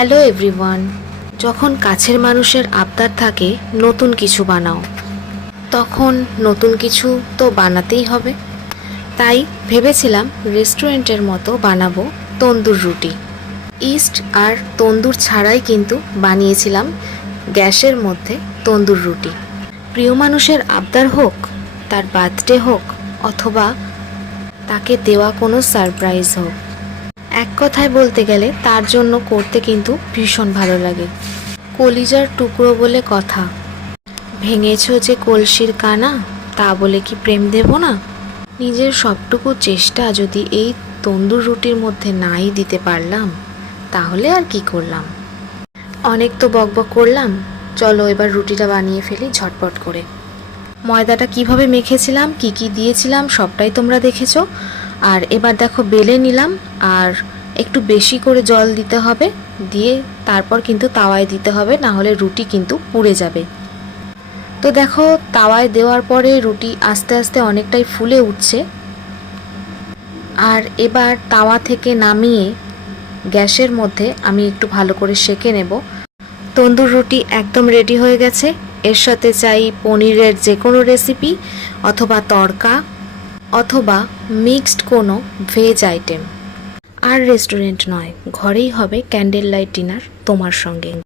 Hello everyone. যখন কাছের মানুষের আবদার থাকে নতুন কিছু বানাও, তখন নতুন কিছু তো বানাতেই হবে। তাই ভেবেছিলাম রেস্টুরেন্টের মতো বানাবো তন্দুর রুটি। ইস্ট আর তন্দুর ছাড়াই কিন্তু বানিয়েছিলাম গ্যাসের মধ্যে তন্দুর রুটি। প্রিয় মানুষের আবদার হোক, তার বার্থডে হোক, অথবা তাকে দেওয়া কোনো সারপ্রাইজ হোক, এক কথায় বলতে গেলে তার জন্য করতে কিন্তু ভীষণ ভালো লাগে। কলিজার টুকরো বলে কথা, ভেঙেছো যে কলসির কানা, তা বলে কি প্রেম দেব না? নিজের সবটুকু চেষ্টা যদি এই তন্দুর রুটির মধ্যে নাই দিতে পারলাম, তাহলে আর কি করলাম। অনেক তো বকবক করলাম, চলো এবার রুটিটা বানিয়ে ফেলি ঝটপট করে। ময়দাটা কিভাবে মেখেছিলাম, কি কি দিয়েছিলাম সবটাই তোমরা দেখেছো। আর এবার দেখো বেলে নিলাম, আর একটু বেশি করে জল দিতে হবে, দিয়ে তারপর কিন্তু তাওয়ায় দিতে হবে, না হলে রুটি কিন্তু পুড়ে যাবে। তো দেখো তাওয়ায় দেওয়ার পরে রুটি আস্তে আস্তে অনেকটাই ফুলে উঠছে। আর এবার তাওয়া থেকে নামিয়ে গ্যাসের মধ্যে আমি একটু ভালো করে সেঁকে নেব। তন্দুর রুটি একদম রেডি হয়ে গেছে। এর সাথে চাই পনিরের যে কোনো রেসিপি, অথবা তড়কা, অথবা মিক্সড কোনো ভেজ আইটেম। আর রেস্টুরেন্ট নয়, ঘরেই হবে ক্যান্ডেল লাইট ডিনার তোমার সঙ্গে।